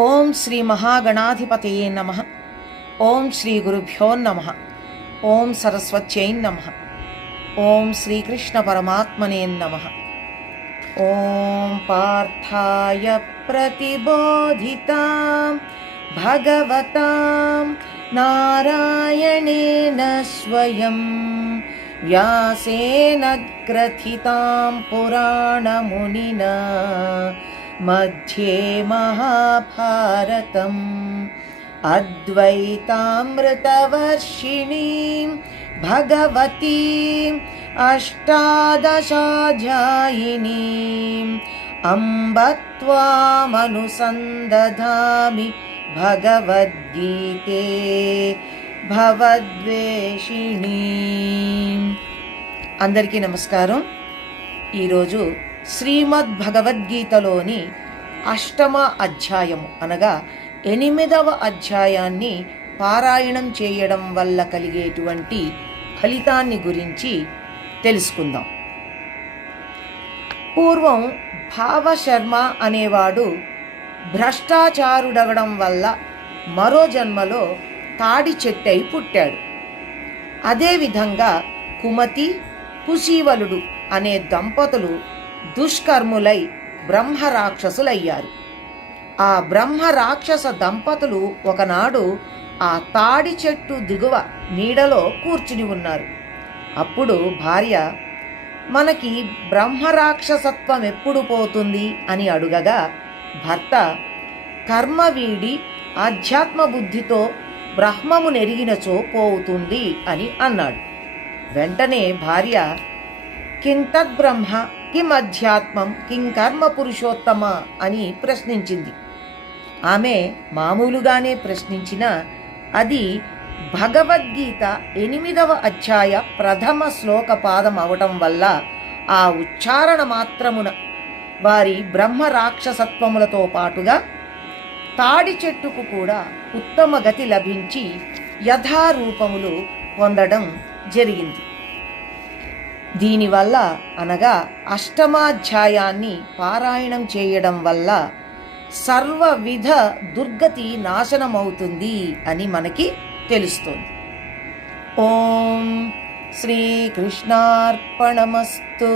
ఓం శ్రీ మహాగణాధిపతయే నమః. ఓం శ్రీ గురుభ్యో నమః. ఓం సరస్వత్యై నమః. ఓం శ్రీకృష్ణ పరమాత్మనే నమః. ఓం పార్థాయ ప్రతిబోధితాం భగవతాం నారాయణేన స్వయం వ్యాసేన గ్రథితాం పురాణమునినా మధ్యే మహాభారతం అద్వైతామృతవర్షిణీం భగవతీం అష్టాదశాధ్యాయినీం అంబ త్వామనుసందధామి భగవద్గీతే భవద్వేషిణీం. అందరికీ నమస్కారం. ఈరోజు శ్రీమద్ భగవద్గీతలోని 8వ అధ్యాయము అనగా 8వ అధ్యాయాన్ని పారాయణం చేయడం వల్ల కలిగేటువంటి ఫలితాన్ని గురించి తెలుసుకుందాం. పూర్వం భావశర్మ అనేవాడు భ్రష్టాచారుడవడం వల్ల మరో జన్మలో తాడి చెట్టై పుట్టాడు. అదేవిధంగా కుమతి, కుశీవలుడు అనే దంపతులు దుష్కర్ములై బ్రహ్మరాక్షసులయ్యారు. ఆ బ్రహ్మరాక్షస దంపతులు ఒకనాడు ఆ తాడి చెట్టు దిగువ నీడలో కూర్చుని ఉన్నారు. అప్పుడు భార్య, మనకి బ్రహ్మరాక్షసత్వం ఎప్పుడు పోతుంది అని అడుగగా భర్త, కర్మ వీడి ఆధ్యాత్మ బుద్ధితో బ్రహ్మము నెరిగినచో పోవుతుంది అని అన్నాడు. వెంటనే భార్య, కింతద్బ్రహ్మ కిమధ్యాత్మం కింకర్మ పురుషోత్తమ అని ప్రశ్నించింది. ఆమె మామూలుగానే ప్రశ్నించిన అది భగవద్గీత 8వ అధ్యాయ ప్రథమ శ్లోక పాదం అవటం వల్ల ఆ ఉచ్చారణ మాత్రమున వారి బ్రహ్మ రాక్షసత్వములతో పాటుగా తాడి చెట్టుకు కూడా ఉత్తమ గతి లభించి యథారూపములు పొందడం జరిగింది. దీనివల్ల అనగా 8వ పారాయణం చేయడం వల్ల సర్వవిధ దుర్గతి నాశనమవుతుంది అని మనకి తెలుస్తుంది. ఓం శ్రీకృష్ణార్పణమస్తు.